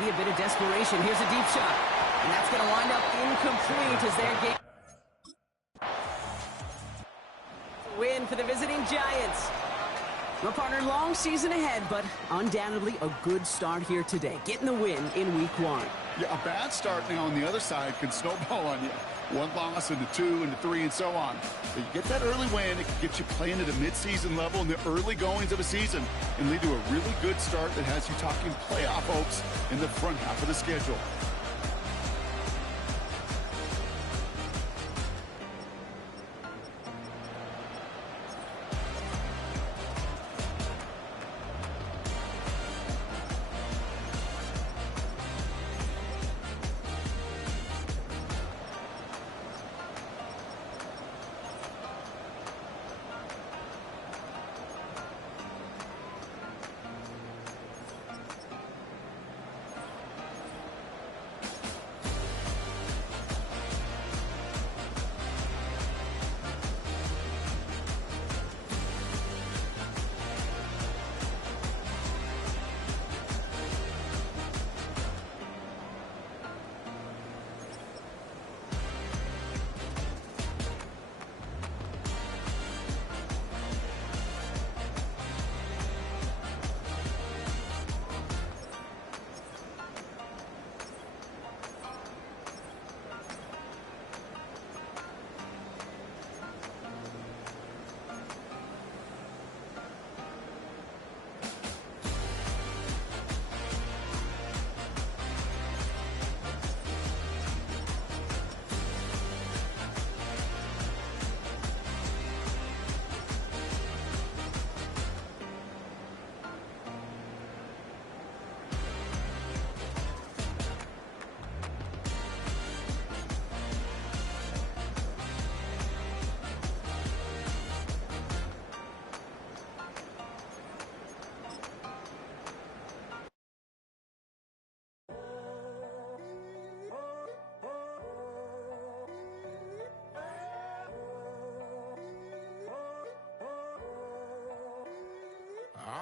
Maybe a bit of desperation. Here's a deep shot. And that's going to wind up incomplete as their game. Win for the visiting Giants. My partner, long season ahead, but undoubtedly a good start here today. Getting the win in week 1. Yeah, a bad start now on the other side can snowball on you. 1 loss into 2 into 3 and so on. But you get that early win, it can get you playing at a mid-season level in the early goings of a season and lead to a really good start that has you talking playoff hopes in the front half of the schedule.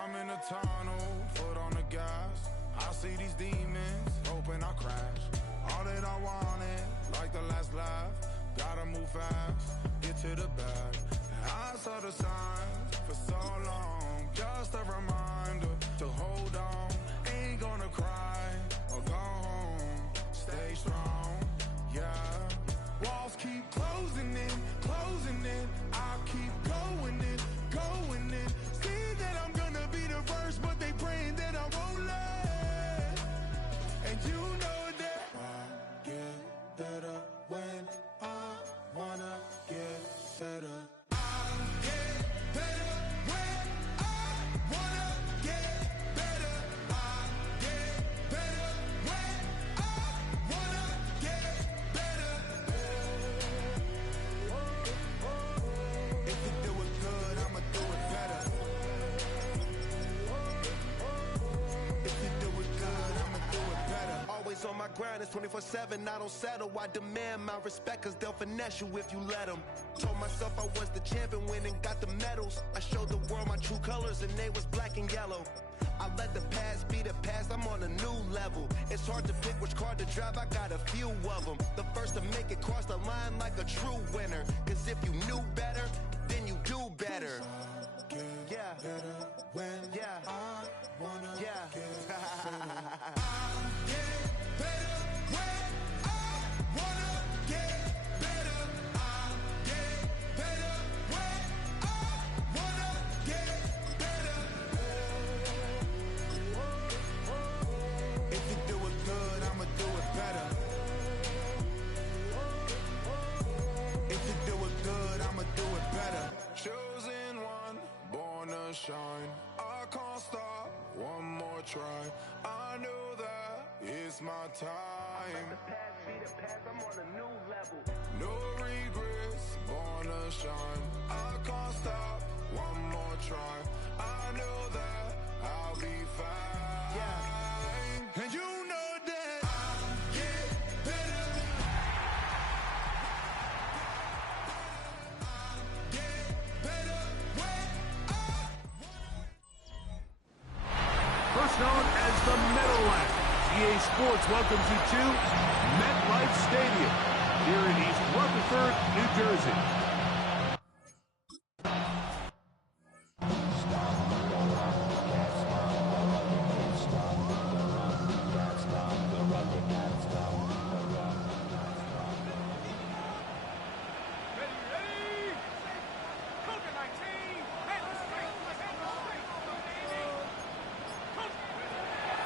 I'm in a tunnel, foot on the gas. I see these demons, hoping I crash. All that I wanted, like the last laugh. Gotta move fast, get to the bag. I saw the signs for so long, just a reminder to hold on. Ain't gonna cry or go home, stay strong, yeah. Walls keep closing in, I keep going in. See that I'm gonna be the first, but they praying that I won't let. And you know that I get better when I wanna get better. I get better when I wanna get better. I get better when I wanna get better. If you do it good, I'ma do it better. If you do it good, I'ma do it better. Always on my grind, it's 24/7, I don't settle. I demand my respect, cause they'll finesse you if you let them. Told myself I was the champion, went and got the medals. I showed the world my true colors and they was black and yellow. I let the past be the past, I'm on a new level. It's hard to pick which car to drive, I got a few of them. The first to make it cross the line like a true winner. Cause if you knew better, then you do better. Yeah. Better when I wanna Yeah. get better. I get better when I wanna get better. I get better when I wanna get better. If you do it good, I'ma do it better. If you do it good, I'ma do it better. Chosen one, born to shine. I can't stop, one more try. I know that it's my time. The past be the past, I'm on a new level. No regrets, born to shine. I can't stop, one more try. I know that I'll be fine. Yeah. And you know that I'll get better. I'll get better when First known as the Meadowlands, EA Sports welcomes you to MetLife Stadium here in East Rutherford, New Jersey.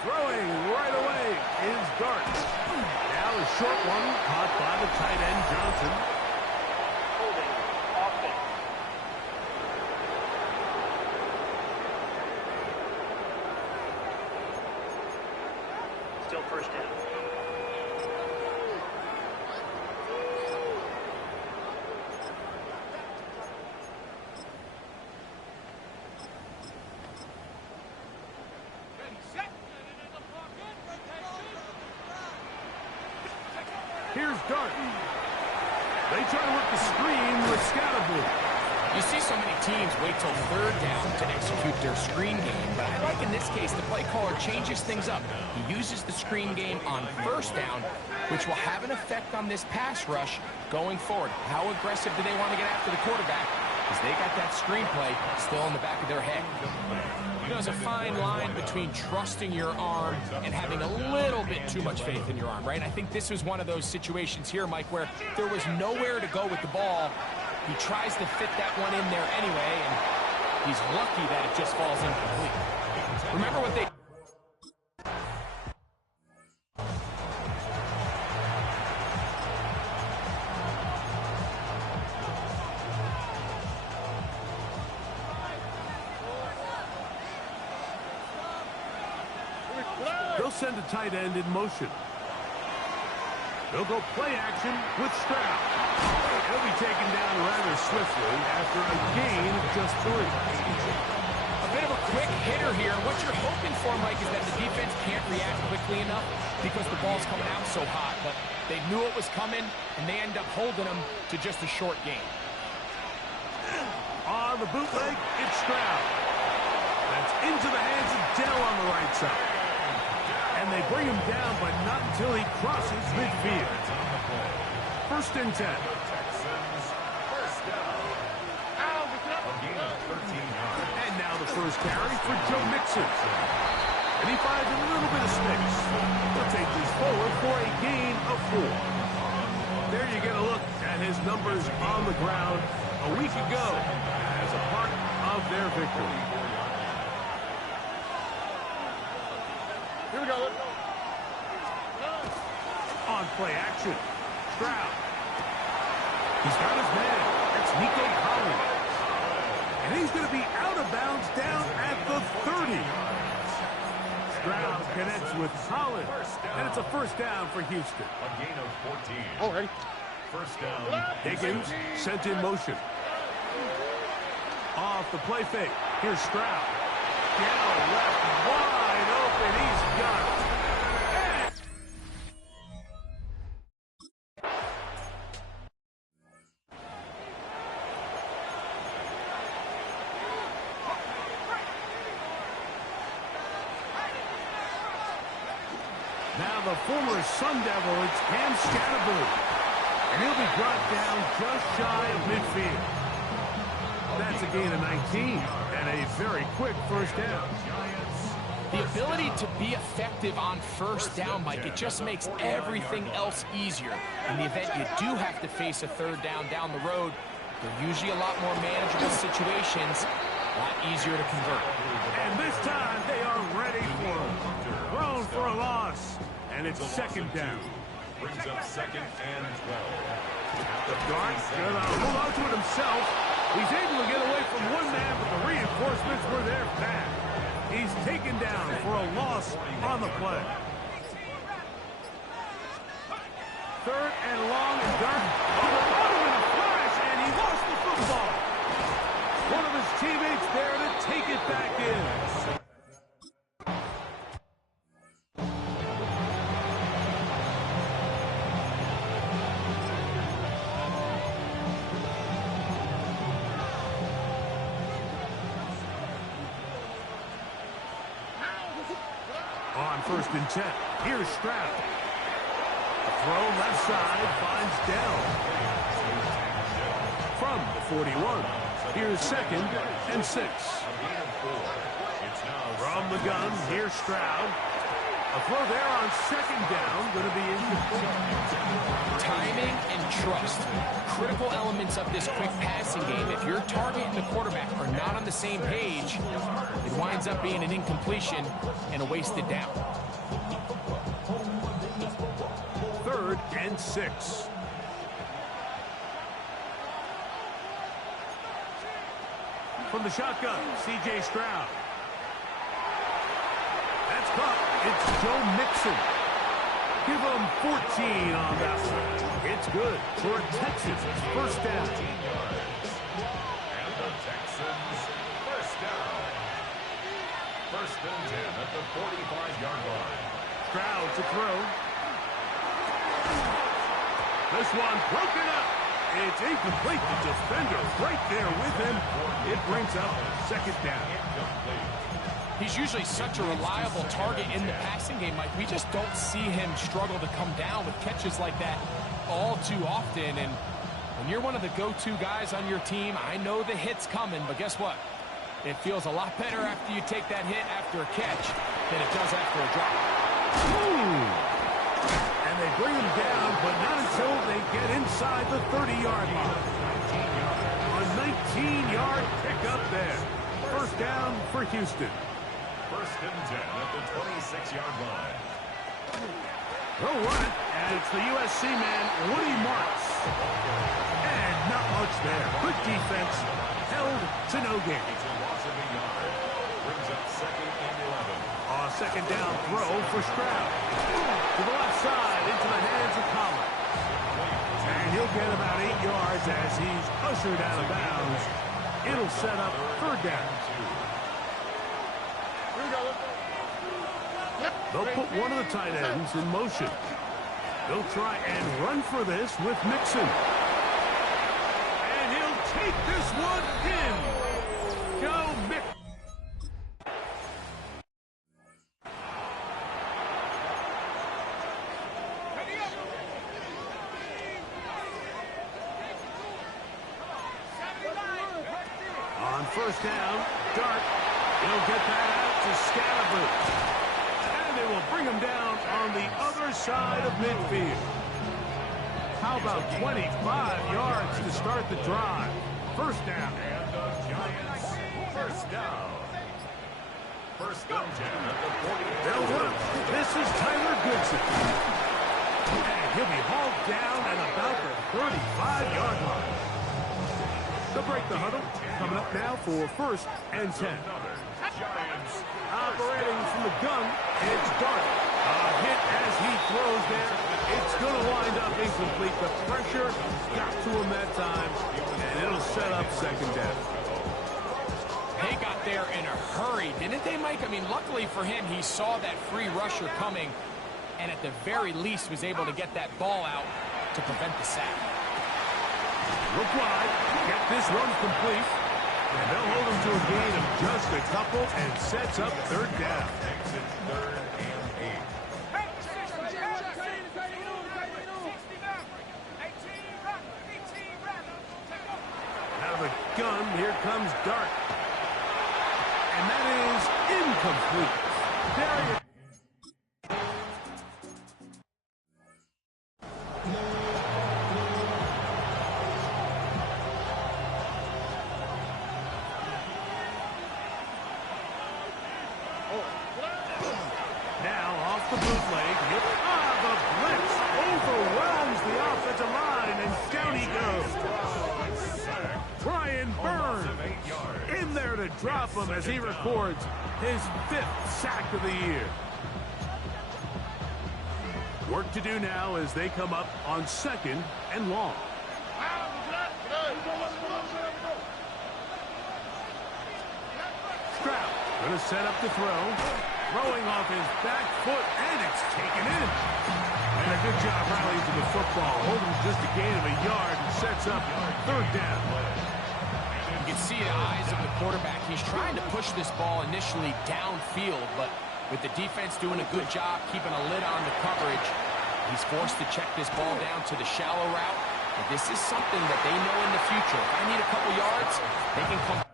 Throwing right away is Dart. Now a short one caught by the tight end Johnson. Holding offense. Still first down. Here's Dart. They try to work the screen with Scatterblue. You see so many teams wait till third down to execute their screen game, but I like in this case the play caller changes things up. He uses the screen game on first down, which will have an effect on this pass rush going forward. How aggressive do they want to get after the quarterback? Because they got that screenplay still in the back of their head. You know, there's a fine line between trusting your arm and having a little bit too much faith in your arm, right? I think this was one of those situations here, Mike, where there was nowhere to go with the ball. He tries to fit that one in there anyway, and he's lucky that it just falls incomplete. Remember what they... They'll send a tight end in motion. They'll go play action with Stroud. He'll be taken down rather swiftly after a gain of just 3. A bit of a quick hitter here. What you're hoping for, Mike, is that the defense can't react quickly enough because the ball's coming out so hot. But they knew it was coming, and they end up holding them to just a short gain. On the bootleg, it's Stroud. That's into the hands of Dell on the right side. And they bring him down, but not until he crosses midfield. 1st and 10. And now the first carry for Joe Mixon. And he finds a little bit of space. He'll take this forward for a gain of 4. There you get a look at his numbers on the ground a week ago as a part of their victory. Here we go. On play action, Stroud. He's got his man. That's Nico Collins. And he's going to be out of bounds down at the 30. Stroud connects with Collins. And it's a first down for Houston. A gain of 14. All right. First down. Higgins sent in motion. Off the play fake. Here's Stroud. Down left, wide open. He's got it. Now the former Sun Devil, it's Cam Scatterboom. And he'll be brought down just shy of midfield. That's a gain of 19 and a very quick first down. The ability to be effective on first down, Mike, it just makes everything else easier. In the event you do have to face a third down the road, they're usually a lot more manageable situations, a lot easier to convert. And this time they are ready for him. Thrown for a loss, and it's 2nd down. Brings up 2nd and 12. The Dart's gonna hold on to it himself. He's able to get away from one man, but the reinforcements were there fast. He's taken down for a loss on the play. 3rd and long, and Dart caught him in a flash, and he lost the football. One of his teammates there to take it back in. On 1st and 10, here's Stroud. A throw left side finds Dell. From the 41, here's 2nd and 6. From the gun, here's Stroud. A throw there on 2nd down, going to be incomplete. Timing and trust, critical elements of this quick passing game. If your target and the quarterback are not on the same page, it winds up being an incompletion and a wasted down. 3rd and 6. From the shotgun, C.J. Stroud. That's caught. It's Joe Mixon. Give him 14 on that one. It's good for a Texans first down. And the Texans first down. 1st and 10 at the 45-yard line. Stroud to throw. This one broken up. It's incomplete. The defender right there with him. It brings up 2nd down. He's usually such a reliable target in the passing game, Mike. We just don't see him struggle to come down with catches like that all too often. And when you're one of the go-to guys on your team, I know the hit's coming, but guess what? It feels a lot better after you take that hit after a catch than it does after a drop. And they bring him down, but not until they get inside the 30-yard line. A 19-yard pickup there. First down for Houston. 1st and 10 at the 26-yard line. They'll run it, and it's the USC man, Woody Marks. And not much there. Good defense, held to no gain. It's a loss of a yard. Brings up 2nd and 11. A 2nd down throw for Stroud. To the left side, into the hands of Collins. And he'll get about 8 yards as he's ushered out of bounds. It'll set up 3rd down. They'll put one of the tight ends in motion. They'll try and run for this with Mixon. And he'll take this one in. Go Mixon. first down. Dart. He'll get that out to Scalaboo. And they will bring him down on the other side of midfield. How about 25 yards to start the drive? First down. And the Giants, first down. First down, Jam at the 40. They'll work. This is Tyler Goodson. And he'll be hauled down at about the 35-yard line. They'll break the huddle. Coming up now for first and 10. Giants. Operating from the gun, it's Dart. A hit as he throws there. It's going to wind up incomplete. The pressure got to him that time, and it'll set up second down. They got there in a hurry, didn't they, Mike? I mean, luckily for him, he saw that free rusher coming, and at the very least was able to get that ball out to prevent the sack. Look wide, get this run complete, and they'll hold him to a gain of just a couple and sets up third down. Exits third and 8. Out of the gun, here comes Dart. And that is incomplete. There you go. Now off the bootleg. The blitz overwhelms the offensive line, and down he goes. Brian Burns in there to drop him as he records his 5th sack of the year. Work to do now as they come up on second and long. Stroud going to set up the throw. Throwing off his back foot, and it's taken in. And a good job rallying to the football. Holding just a gain of a yard and sets up third down. You can see the eyes of the quarterback. He's trying to push this ball initially downfield, but with the defense doing a good job keeping a lid on the coverage, he's forced to check this ball down to the shallow route. And this is something that they know in the future. If I need a couple yards, they can come.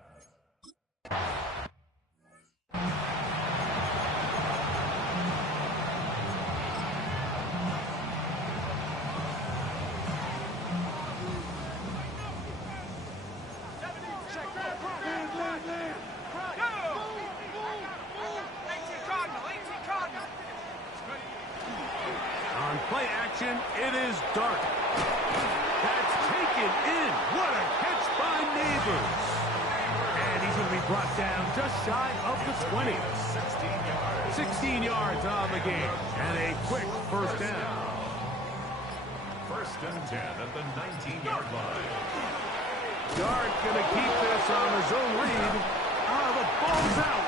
On play action, it is Dart. That's taken in. What a catch by Neighbors. And he's going to be brought down just shy of the 20. 16 yards on the game. And a quick first down. First and 10 at the 19-yard line. Dart going to keep this on his own read. The ball's out.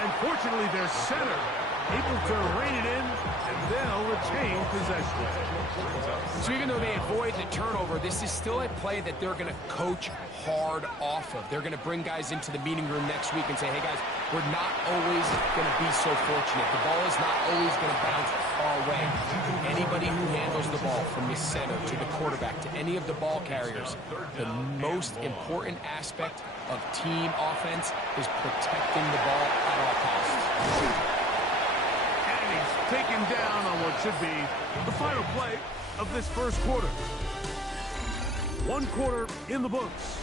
And fortunately, their center able to rein it in, and they'll retain possession. So even though they avoid the turnover, this is still a play that they're going to coach hard off of. They're going to bring guys into the meeting room next week and say, hey, guys, we're not always going to be so fortunate. The ball is not always going to bounce our way. Anybody who handles the ball from the center to the quarterback to any of the ball carriers, the most important aspect of team offense is protecting the ball at all costs. Taken down on what should be the final play of this first quarter. 1 quarter in the books.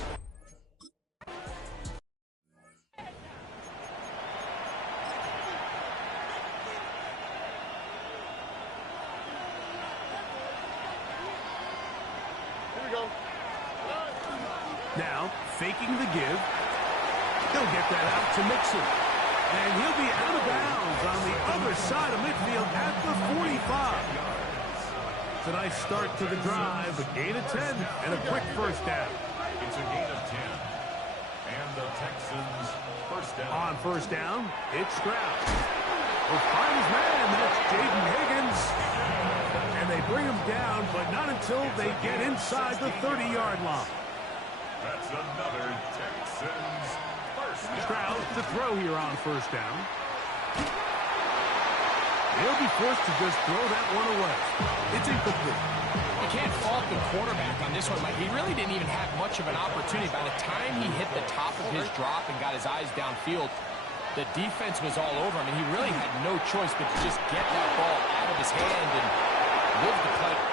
Here we go. Now, faking the give. He'll get that out to Mixon. And he'll be out of bounds on the other side of midfield at the 45. It's a nice start to the drive, a gain of 10, and a quick first down. It's a gain of 10. And the Texans first down. On first down, it's Stroud. Will find his man, that's Jaden Higgins. And they bring him down, but not until they get inside the 30-yard line. That's another Texans first down. Stroud to throw here on first down. He'll be forced to just throw that one away. It's incomplete. You can't fault the quarterback on this one, Mike. He really didn't even have much of an opportunity. By the time he hit the top of his drop and got his eyes downfield, the defense was all over him, and he really had no choice but to just get that ball out of his hand and live the play.